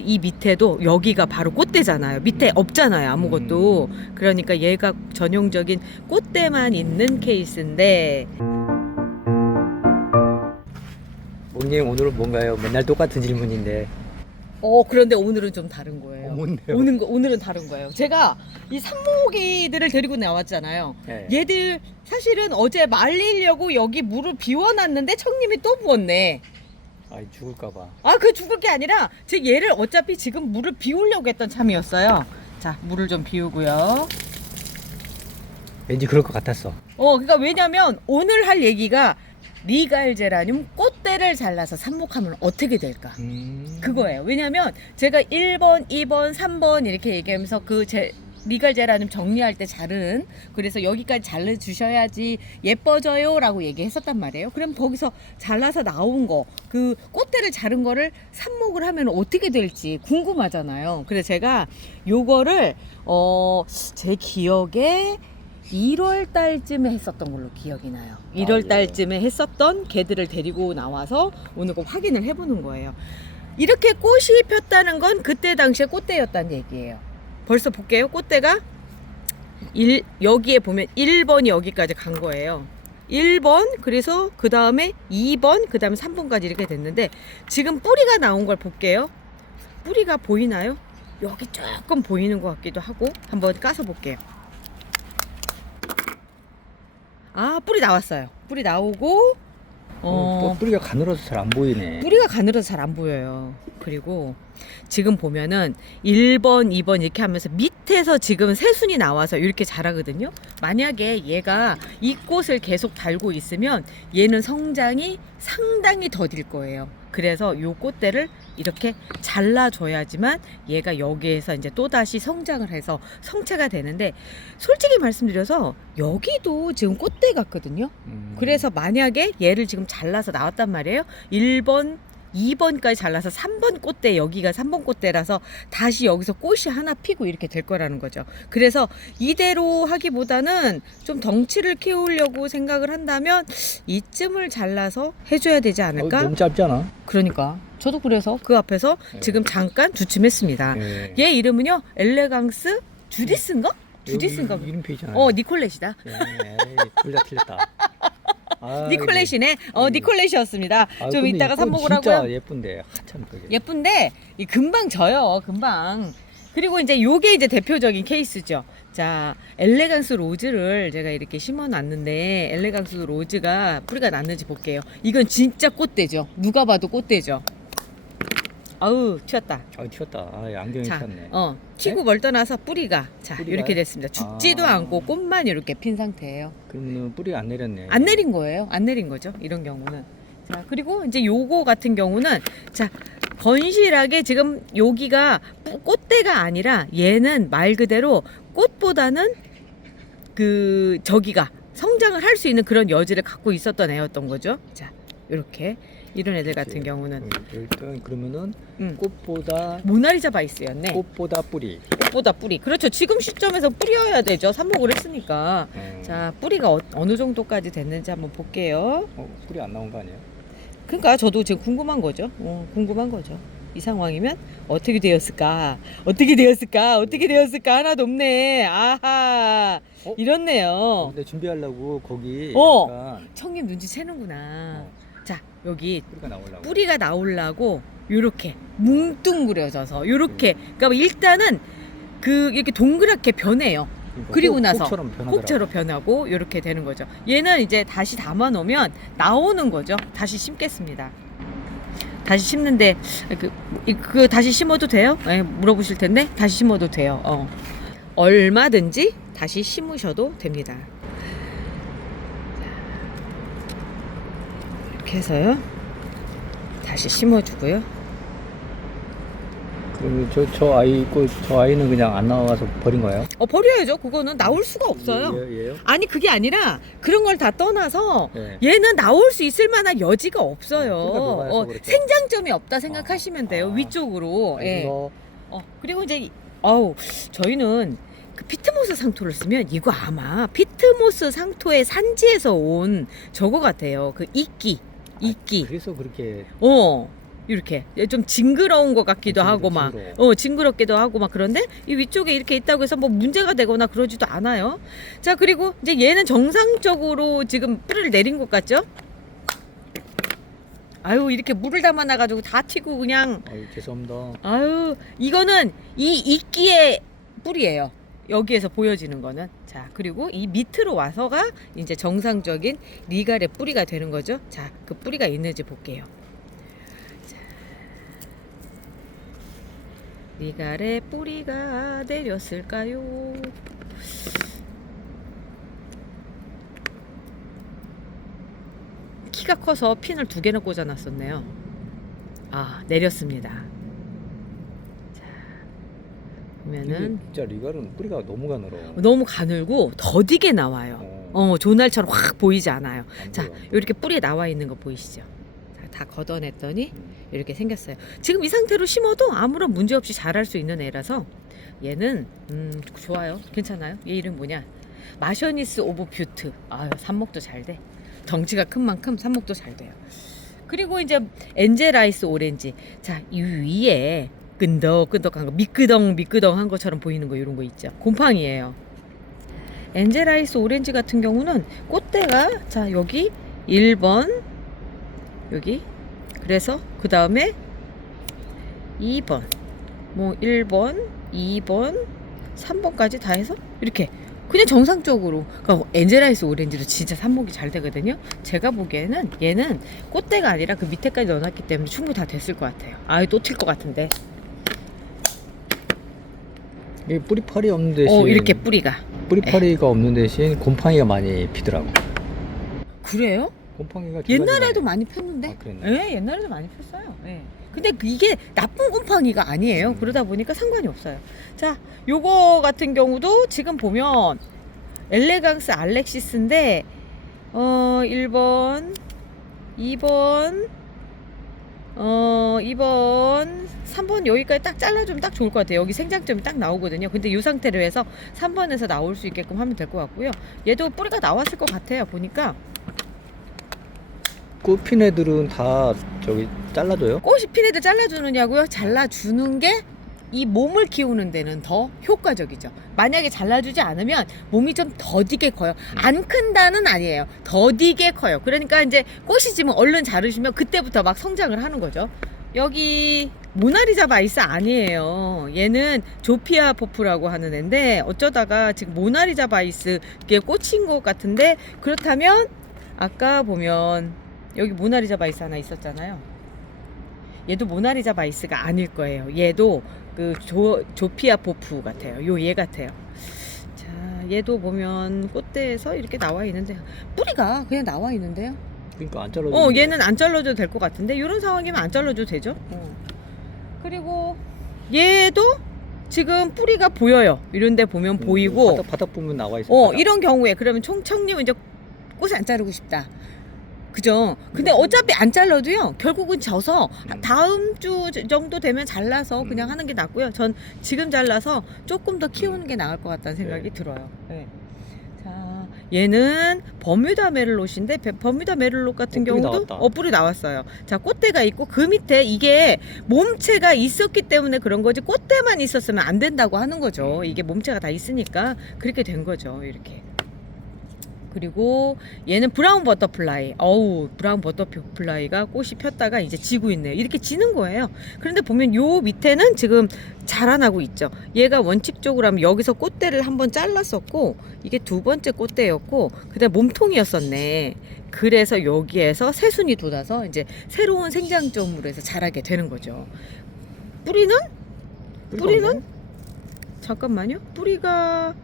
이 밑에도 여기가 바로 꽃대잖아요. 밑에 없잖아요, 아무것도. 그러니까 얘가 전용적인 꽃대만 있는 케이스인데. 몽님 오늘은 뭔가요? 맨날 똑같은 질문인데. 그런데 오늘은 좀 다른 거예요. 뭔데요? 오늘은 다른 거예요. 제가 이 산모기들을 데리고 나왔잖아요. 네. 얘들 사실은 어제 말리려고 여기 물을 비워놨는데 청님이 또 부었네. 아이 죽을까봐. 그 죽을 게 아니라 제 얘를 어차피 지금 물을 비우려고 했던 참이었어요. 자, 물을 좀 비우고요. 왠지 그럴 것 같았어. 그러니까 왜냐면 오늘 할 얘기가 리갈 제라늄 꽃대를 잘라서 삽목하면 어떻게 될까? 그거예요. 왜냐면 제가 1번, 2번, 3번 이렇게 얘기하면서 리갈 제라늄 정리할 때 자른, 그래서 여기까지 잘라주셔야지 예뻐져요 라고 얘기했었단 말이에요. 그럼 거기서 잘라서 나온 거, 그 꽃대를 자른 거를 삽목을 하면 어떻게 될지 궁금하잖아요. 그래서 제가 요거를 제 기억에 1월 달쯤에 했었던 걸로 기억이 나요. 1월 달쯤에 했었던 개들을 데리고 나와서 오늘 꼭 확인을 해보는 거예요. 이렇게 꽃이 폈다는 건 그때 당시에 꽃대였다는 얘기예요. 벌써 볼게요. 꽃대가 여기에 보면 1번이 여기까지 간 거예요. 1번, 그래서 그 다음에 2번, 그 다음에 3번까지 이렇게 됐는데 지금 뿌리가 나온 걸 볼게요. 뿌리가 보이나요? 여기 조금 보이는 것 같기도 하고 한번 까서 볼게요. 뿌리 나왔어요. 뿌리 나오고 뿌리가 가늘어서 잘 안 보이네. 뿌리가 가늘어서 잘 안 보여요. 그리고 지금 보면은 1번, 2번 이렇게 하면서 밑에서 지금 새순이 나와서 이렇게 자라거든요. 만약에 얘가 이 꽃을 계속 달고 있으면 얘는 성장이 상당히 더딜 거예요. 그래서 요 꽃대를 이렇게 잘라줘야지만 얘가 여기에서 이제 또다시 성장을 해서 성체가 되는데, 솔직히 말씀드려서 여기도 지금 꽃대 같거든요. 그래서 만약에 얘를 지금 잘라서 나왔단 말이에요. 1번, 2번까지 잘라서 3번 꽃대, 여기가 3번 꽃대라서 다시 여기서 꽃이 하나 피고 이렇게 될 거라는 거죠. 그래서 이대로 하기보다는 좀 덩치를 키우려고 생각을 한다면 이쯤을 잘라서 해줘야 되지 않을까? 너무 짧잖아. 그러니까 저도 그래서 그 앞에서 지금 잠깐 주춤했습니다. 네. 얘 이름은요 엘레강스 주디스인가? 주디스인가? 이름 페이지잖아. 니콜렛이다. 둘 다 틀렸다. 니콜렛이네. 니콜렛이었습니다. 좀 근데 이따가 이건 삽목을 진짜 하고요. 예쁜데 한참 그게. 예쁜데 금방 져요. 금방. 그리고 이제 요게 이제 대표적인 케이스죠. 자, 엘레강스 로즈를 제가 이렇게 심어 놨는데 엘레강스 로즈가 뿌리가 났는지 볼게요. 이건 진짜 꽃대죠. 누가 봐도 꽃대죠. 아우, 튀었다. 튀었다. 안경이 자, 튀었네. 튀고 멀떠나서 뿌리가 뿌리가요? 이렇게 됐습니다. 죽지도 않고 꽃만 이렇게 핀 상태예요. 그러면 뿌리가 안 내렸네. 안 내린 거예요. 안 내린 거죠. 이런 경우는. 자, 그리고 이제 요거 같은 경우는 자, 건실하게 지금 여기가 꽃대가 아니라 얘는 말 그대로 꽃보다는 저기가 성장을 할 수 있는 그런 여지를 갖고 있었던 애였던 거죠. 자, 요렇게 이런 애들 같은 경우는 일단 그러면은 꽃보다 모나리자 바이스였네. 꽃보다 뿌리. 꽃보다 뿌리. 그렇죠. 지금 시점에서 뿌려야 되죠. 삽목을 했으니까. 자, 뿌리가 어느 정도까지 됐는지 한번 볼게요. 뿌리 안 나온 거 아니에요? 그러니까 저도 지금 궁금한 거죠. 궁금한 거죠. 이 상황이면 어떻게 되었을까? 어떻게 되었을까? 어떻게 되었을까? 하나도 없네. 아하. 이렇네요. 근데 준비하려고 거기 약간 청님 눈치 채는구나. 자, 여기 뿌리가 나오려고. 뿌리가 나오려고 요렇게 뭉뚱그려져서 요렇게, 그러니까 일단은 이렇게 동그랗게 변해요. 그리고 나서 콕처럼 변하고 이렇게 되는 거죠. 얘는 이제 다시 담아 놓으면 나오는 거죠. 다시 심겠습니다. 다시 심는데 그 다시 심어도 돼요? 물어보실 텐데 다시 심어도 돼요. 얼마든지 다시 심으셔도 됩니다. 이렇게 해서요. 다시 심어주고요. 그러면 저 아이는 그냥 안 나와서 버린 거예요? 버려야죠. 그거는 나올 수가 없어요. 얘요? 아니, 그게 아니라 그런 걸 다 떠나서 네. 얘는 나올 수 있을 만한 여지가 없어요. 뿌리가 녹아서 그렇죠. 생장점이 없다 생각하시면 돼요. 위쪽으로. 예. 그리고 이제 저희는 그 피트모스 상토를 쓰면 이거 아마 피트모스 상토의 산지에서 온 저거 같아요. 그 이끼. 그래서 그렇게 이렇게 좀 징그러운 것 같기도 하고 막 징그러워. 징그럽기도 하고 막 그런데 이 위쪽에 이렇게 있다고 해서 뭐 문제가 되거나 그러지도 않아요. 자, 그리고 이제 얘는 정상적으로 지금 뿌리를 내린 것 같죠? 아유, 이렇게 물을 담아놔가지고 다 튀고 그냥. 아유, 죄송합니다. 아유, 이거는 이 이끼의 뿌리예요. 여기에서 보여지는 거는. 자, 그리고 이 밑으로 와서가 이제 정상적인 리갈의 뿌리가 되는 거죠. 자, 그 뿌리가 있는지 볼게요. 자, 리갈의 뿌리가 내렸을까요? 키가 커서 핀을 2개나 꽂아놨었네요. 아, 내렸습니다. 자, 보면은 진짜 리갈은 뿌리가 너무 가늘어. 너무 가늘고 더디게 나와요. 조날처럼 확 보이지 않아요. 자, 이렇게 뿌리에 나와 있는 거 보이시죠? 자, 다 걷어냈더니 이렇게 생겼어요. 지금 이 상태로 심어도 아무런 문제 없이 자랄 수 있는 애라서 얘는 좋아요. 괜찮아요. 얘 이름 뭐냐? 마셔니스 오브 뷰트. 아유, 삽목도 잘 돼. 덩치가 큰 만큼 삽목도 잘 돼요. 그리고 이제 엔젤아이스 오렌지. 자, 이 위에 끈덕끈덕한 거, 미끄덩한 것처럼 보이는 거, 이런 거 있죠. 곰팡이에요. 엔젤아이스 오렌지 같은 경우는 꽃대가, 자, 여기 1번, 여기, 그래서 그 다음에 2번, 뭐 1번, 2번, 3번까지 다 해서 이렇게 그냥 정상적으로. 그러니까 엔젤아이스 오렌지도 진짜 삽목이 잘 되거든요. 제가 보기에는 얘는 꽃대가 아니라 그 밑에까지 넣어놨기 때문에 충분히 다 됐을 것 같아요. 아유, 또 튈 것 같은데. 이 뿌리파리 없는 대신 이렇게 뿌리가. 뿌리파리가 없는 대신 곰팡이가 많이 피더라고. 그래요? 곰팡이가 옛날에도 많이 폈는데. 아, 그랬네. 네, 옛날에도 많이 폈어요. 네. 근데 이게 나쁜 곰팡이가 아니에요. 그러다 보니까 상관이 없어요. 자, 요거 같은 경우도 지금 보면 엘레강스 알렉시스인데 1번, 2번, 2번, 3번 여기까지 딱 잘라주면 딱 좋을 것 같아요. 여기 생장점이 딱 나오거든요. 근데 이 상태로 해서 3번에서 나올 수 있게끔 하면 될 것 같고요. 얘도 뿌리가 나왔을 것 같아요. 보니까. 꽃핀 애들은 다 저기 잘라줘요? 꽃이 핀 애들 잘라주느냐고요? 잘라주는 게 이 몸을 키우는 데는 더 효과적이죠. 만약에 잘라주지 않으면 몸이 좀 더디게 커요. 안 큰다는 아니에요. 더디게 커요. 그러니까 이제 꽃이 지면 얼른 자르시면 그때부터 막 성장을 하는 거죠. 여기 모나리자 바이스 아니에요. 얘는 조피아 포프라고 하는 애인데 어쩌다가 지금 모나리자 바이스에 꽂힌 것 같은데, 그렇다면 아까 보면 여기 모나리자 바이스 하나 있었잖아요. 얘도 모나리자 바이스가 아닐 거예요. 얘도 그 조피아 포프 같아요. 요 얘 같아요. 자, 얘도 보면 꽃대에서 이렇게 나와 있는데 뿌리가 그냥 나와 있는데요. 그러니까 안 잘라줘. 얘는 안 잘라줘도 될 것 같은데 이런 상황이면 안 잘라줘도 되죠. 그리고 얘도 지금 뿌리가 보여요. 이런데 보면 보이고 바닥 보면 나와 있어. 이런 경우에 그러면 청님은 이제 꽃을 안 자르고 싶다. 그죠? 근데 어차피 안 잘라도요, 결국은 져서 다음 주 정도 되면 잘라서 그냥 하는 게 낫고요. 전 지금 잘라서 조금 더 키우는 게 나을 것 같다는 생각이 들어요. 네. 자, 얘는 버뮤다 메를롯인데 버뮤다 메를롯 같은 뿌리 경우도 나왔다. 뿌리 나왔어요. 자, 꽃대가 있고 그 밑에 이게 몸체가 있었기 때문에 그런 거지, 꽃대만 있었으면 안 된다고 하는 거죠. 이게 몸체가 다 있으니까 그렇게 된 거죠. 이렇게. 그리고 얘는 브라운 버터플라이. 브라운 버터플라이가 꽃이 폈다가 이제 지고 있네요. 이렇게 지는 거예요. 그런데 보면 요 밑에는 지금 자라나고 있죠. 얘가 원칙적으로 하면 여기서 꽃대를 한번 잘랐었고, 이게 2번째 꽃대였고, 그다음 몸통이었었네. 그래서 여기에서 새순이 돋아서 이제 새로운 생장점으로 해서 자라게 되는 거죠. 뿌리는 잠깐만요. 뿌리가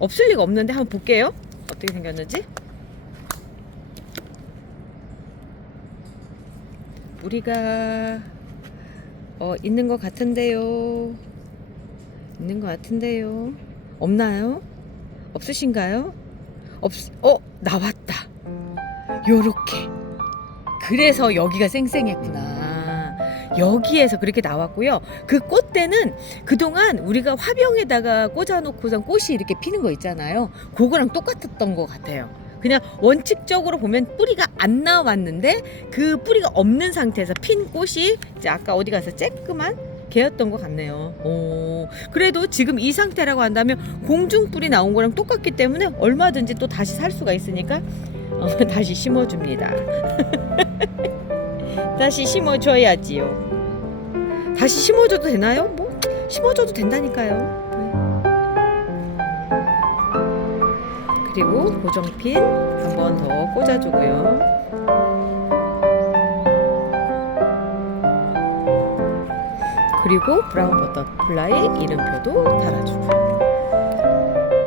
없을 리가 없는데 한번 볼게요. 어떻게 생겼는지. 뿌리가 있는 것 같은데요. 없나요? 없으신가요? 나왔다. 요렇게. 그래서 여기가 쌩쌩했구나. 여기에서 그렇게 나왔고요. 그 꽃대는 그동안 우리가 화병에다가 꽂아놓고선 꽃이 이렇게 피는 거 있잖아요. 그거랑 똑같았던 것 같아요. 그냥 원칙적으로 보면 뿌리가 안 나왔는데 그 뿌리가 없는 상태에서 핀 꽃이 이제 아까 어디 가서 쬐끄만 개였던 것 같네요. 그래도 지금 이 상태라고 한다면 공중뿌리 나온 거랑 똑같기 때문에 얼마든지 또 다시 살 수가 있으니까 다시 심어줍니다. 다시 심어줘야지요. 다시 심어줘도 되나요? 뭐 심어줘도 된다니까요. 그리고 고정핀 한 번 더 꽂아주고요. 그리고 브라운 버터플라이 이름표도 달아주고.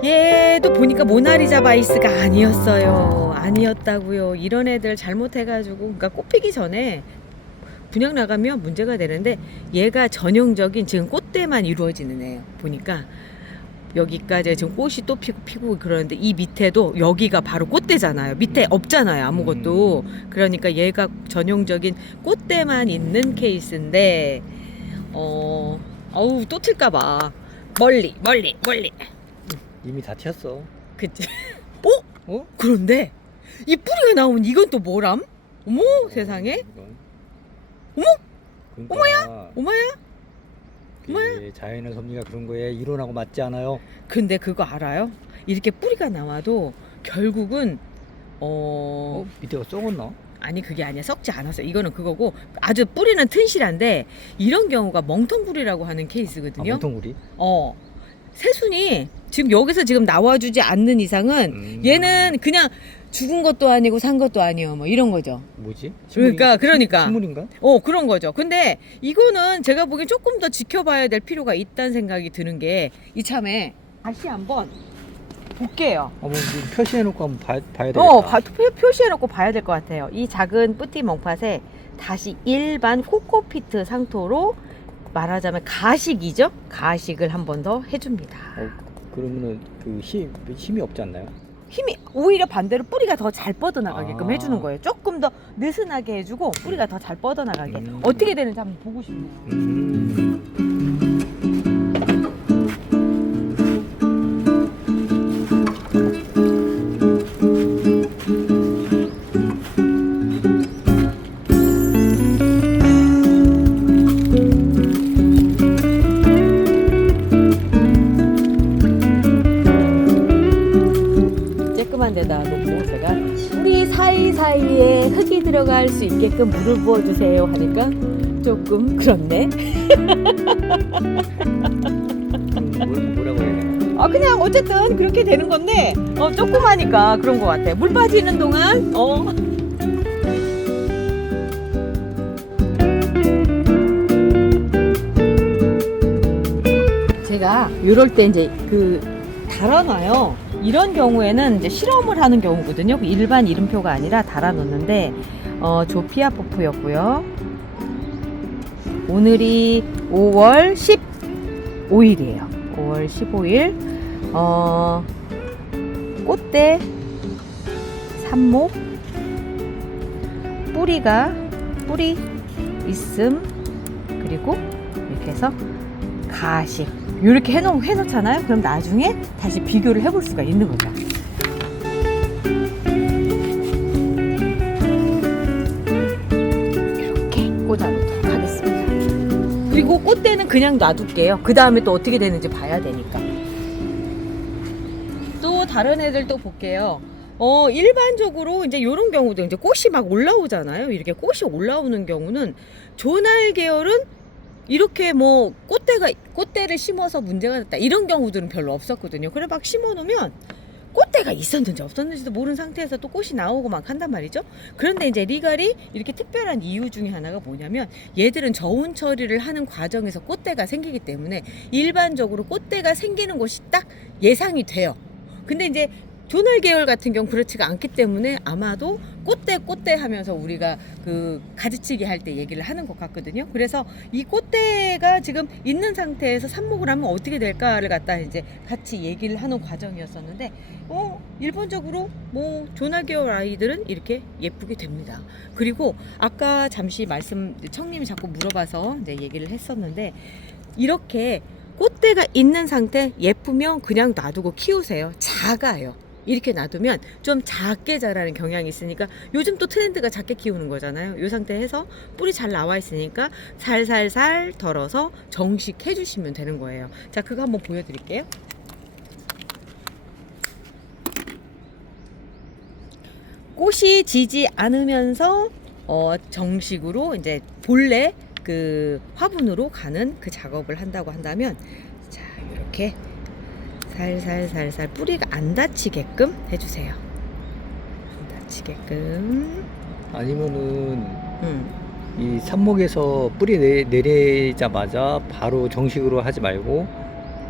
얘도 보니까 모나리자 바이스가 아니었어요. 아니었다고요. 이런 애들 잘못해가지고 그러니까 꽃 피기 전에 분양 나가면 문제가 되는데 얘가 전형적인 지금 꽃대만 이루어지는 애예요. 보니까 여기까지 지금 꽃이 또 피고 그러는데 이 밑에도 여기가 바로 꽃대잖아요. 밑에 없잖아요. 아무것도. 그러니까 얘가 전형적인 꽃대만 있는 케이스인데 어우 또 튈까봐 멀리 이미 다 튀었어. 그치? 그런데 이 뿌리가 나오면 이건 또 뭐람? 어머 세상에. 어머? 그러니까 어머야? 자연의 섭리가 그런 거에 이론하고 맞지 않아요? 근데 그거 알아요? 이렇게 뿌리가 나와도 결국은 밑에가 썩었나? 아니 그게 아니야. 썩지 않았어. 이거는 그거고 아주 뿌리는 튼실한데 이런 경우가 멍텅구리라고 하는 케이스거든요. 멍텅구리? 새순이 지금 여기서 지금 나와주지 않는 이상은 얘는 그냥 죽은 것도 아니고 산 것도 아니요. 뭐 이런 거죠. 뭐지? 그러니까 식물인가? 그런 거죠. 근데 이거는 제가 보기엔 조금 더 지켜봐야 될 필요가 있다는 생각이 드는 게 이참에 다시 한번 볼게요. 뭐 표시해놓고 한번 봐야 되겠다. 표시해놓고 봐야 될 것 같아요. 이 작은 뿌띠 멍팥에 다시 일반 코코피트 상토로 말하자면 가식이죠. 가식을 한 번 더 해줍니다. 그러면은 그 힘이 없지 않나요? 힘이 오히려 반대로 뿌리가 더 잘 뻗어나가게끔 해주는 거예요. 조금 더 느슨하게 해주고 뿌리가 더 잘 뻗어나가게. 어떻게 되는지 한번 보고 싶네요. 쬐끄만 데다 놓고 제가 뿌리 사이사이에 흙이 들어갈 수 있게끔 물을 부어주세요 하니까 조금 그렇네. 뭐라고 해야 되나? 그냥 어쨌든 그렇게 되는 건데 조그마니까 그런 것 같아. 물 빠지는 동안 제가 이럴 때 이제 달아놔요. 이런 경우에는 이제 실험을 하는 경우거든요. 일반 이름표가 아니라 달아놓는데 조피아 포프였고요. 오늘이 5월 15일이에요. 5월 15일 꽃대 삽목 뿌리 있음 그리고 이렇게 해서 가식 이렇게 해놓잖아요. 그럼 나중에 다시 비교를 해볼 수가 있는 거죠. 이렇게 꽂아놓도록 하겠습니다. 그리고 꽃대는 그냥 놔둘게요. 그 다음에 또 어떻게 되는지 봐야 되니까. 또 다른 애들 또 볼게요. 일반적으로 이제 이런 경우도 이제 꽃이 막 올라오잖아요. 이렇게 꽃이 올라오는 경우는 조날 계열은 이렇게 뭐 꽃대를 심어서 문제가 됐다 이런 경우들은 별로 없었거든요. 그래 막 심어놓으면 꽃대가 있었는지 없었는지도 모르는 상태에서 또 꽃이 나오고 막 한단 말이죠. 그런데 이제 리갈이 이렇게 특별한 이유 중에 하나가 뭐냐면 얘들은 저온 처리를 하는 과정에서 꽃대가 생기기 때문에 일반적으로 꽃대가 생기는 곳이 딱 예상이 돼요. 근데 이제 조날 계열 같은 경우 그렇지가 않기 때문에 아마도 꽃대 하면서 우리가 그 가지치기 할 때 얘기를 하는 것 같거든요. 그래서 이 꽃대가 지금 있는 상태에서 삽목을 하면 어떻게 될까를 갖다 이제 같이 얘기를 하는 과정이었었는데 일반적으로 뭐 조날 계열 아이들은 이렇게 예쁘게 됩니다. 그리고 아까 잠시 청님이 자꾸 물어봐서 이제 얘기를 했었는데 이렇게 꽃대가 있는 상태 예쁘면 그냥 놔두고 키우세요. 작아요. 이렇게 놔두면 좀 작게 자라는 경향이 있으니까 요즘 또 트렌드가 작게 키우는 거잖아요. 이 상태에서 뿌리 잘 나와 있으니까 살살살 덜어서 정식해 주시면 되는 거예요. 자, 그거 한번 보여드릴게요. 꽃이 지지 않으면서 정식으로 이제 본래 그 화분으로 가는 그 작업을 한다고 한다면, 자, 이렇게 살살살살 뿌리가 안 다치게끔 해주세요. 안 다치게끔. 아니면은 이 삽목에서 뿌리 내리자마자 바로 정식으로 하지 말고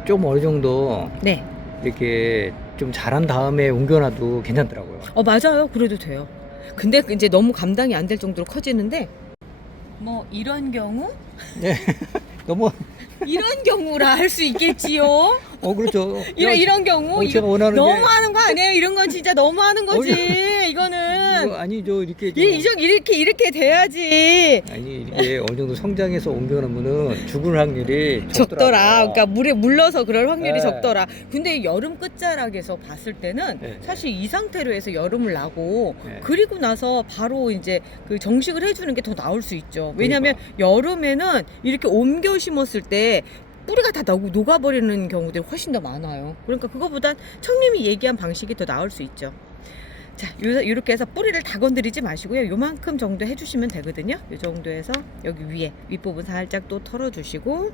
좀 어느 정도 네. 이렇게 좀 자란 다음에 옮겨놔도 괜찮더라고요. 맞아요. 그래도 돼요. 근데 이제 너무 감당이 안 될 정도로 커지는데, 뭐 이런 경우? 네. 너무 이런 경우라 할 수 있겠지요. 그렇죠. 이런 경우 제가 원하는 게 너무하는 거 아니에요? 이런 건 진짜 너무하는 거지. 이거는 아니죠. 이렇게 좀 이렇게 돼야지. 아니 이게 어느 정도 성장해서 옮겨놓으면은 죽을 확률이 적더라. 적더라고요. 그러니까 물에 물러서 그럴 확률이 네. 적더라. 근데 여름 끝자락에서 봤을 때는 네. 사실 이 상태로 해서 여름을 나고 네. 그리고 나서 바로 이제 그 정식을 해주는 게 더 나을 수 있죠. 왜냐하면 그러니까. 여름에는 이렇게 옮겨 심었을 때 뿌리가 다 녹아버리는 경우들이 훨씬 더 많아요. 그러니까 그거보단 청님이 얘기한 방식이 더 나을 수 있죠. 자, 이렇게 해서 뿌리를 다 건드리지 마시고요. 요만큼 정도 해주시면 되거든요. 이 정도에서 여기 위에 윗부분 살짝 또 털어주시고,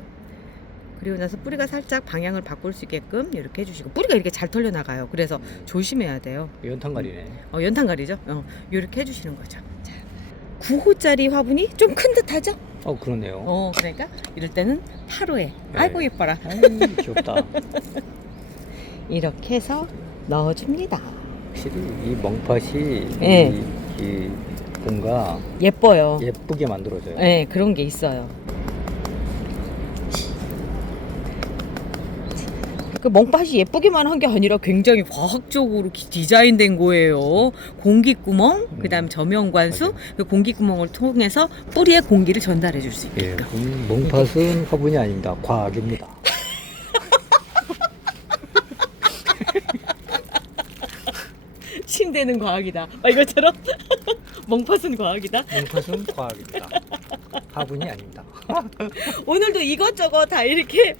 그리고 나서 뿌리가 살짝 방향을 바꿀 수 있게끔 이렇게 해주시고, 뿌리가 이렇게 잘 털려 나가요. 그래서 조심해야 돼요. 연탄가리네. 연탄가리죠. 이렇게 해주시는 거죠. 자, 9호짜리 화분이 좀 큰 듯하죠? 그러네요. 그러니까 이럴 때는 8호에. 네. 아이고 예뻐라. 아유, 귀엽다. 이렇게 해서 넣어줍니다. 확실히 이 멍팥이 네. 이 뭔가 예뻐요. 예쁘게 만들어져요. 네, 그런 게 있어요. 그 멍팥이 예쁘기만 한 게 아니라 굉장히 과학적으로 디자인된 거예요. 공기구멍, 그다음 저명관수, 그 공기구멍을 통해서 뿌리에 공기를 전달해 줄 수 예, 있게끔. 멍팥은 화분이 아닙니다. 과학입니다. 침대는 과학이다. 이것처럼 멍팥은 과학이다. 멍팥은 과학입니다. 화분이 아닙니다. 오늘도 이것저것 다 이렇게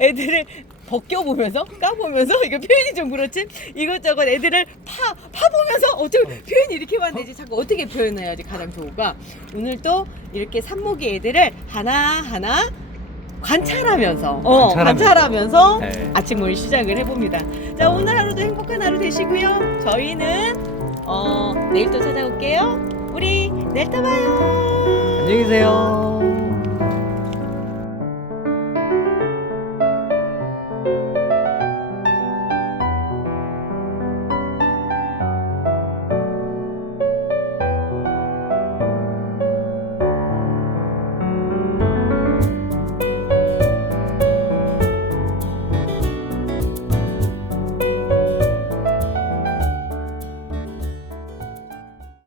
애들을 벗겨보면서 까보면서, 이거 표현이 좀 그렇지? 이것저것 애들을 파보면서 어차피 표현이 이렇게만 되지 자꾸 어떻게 표현해야지 가장 좋을까? 오늘 또 이렇게 삽목이 애들을 하나하나 관찰하면서 관찰하면서 네. 아침을 시작을 해봅니다. 자, 오늘 하루도 행복한 하루 되시고요. 저희는 내일 또 찾아올게요. 우리 내일 또 봐요. 안녕히 계세요.